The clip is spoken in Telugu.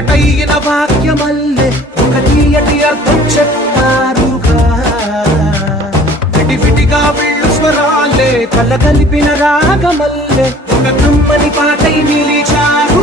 ఒకటైన వాక్యమల్లే ఒక తీయటి అర్థం చెప్తారుగా విడివిడిగా వీళ్ళు స్వరాలే కలగలిపిన రాగమల్లే ఒక కమ్మని పాటై నిలిచారు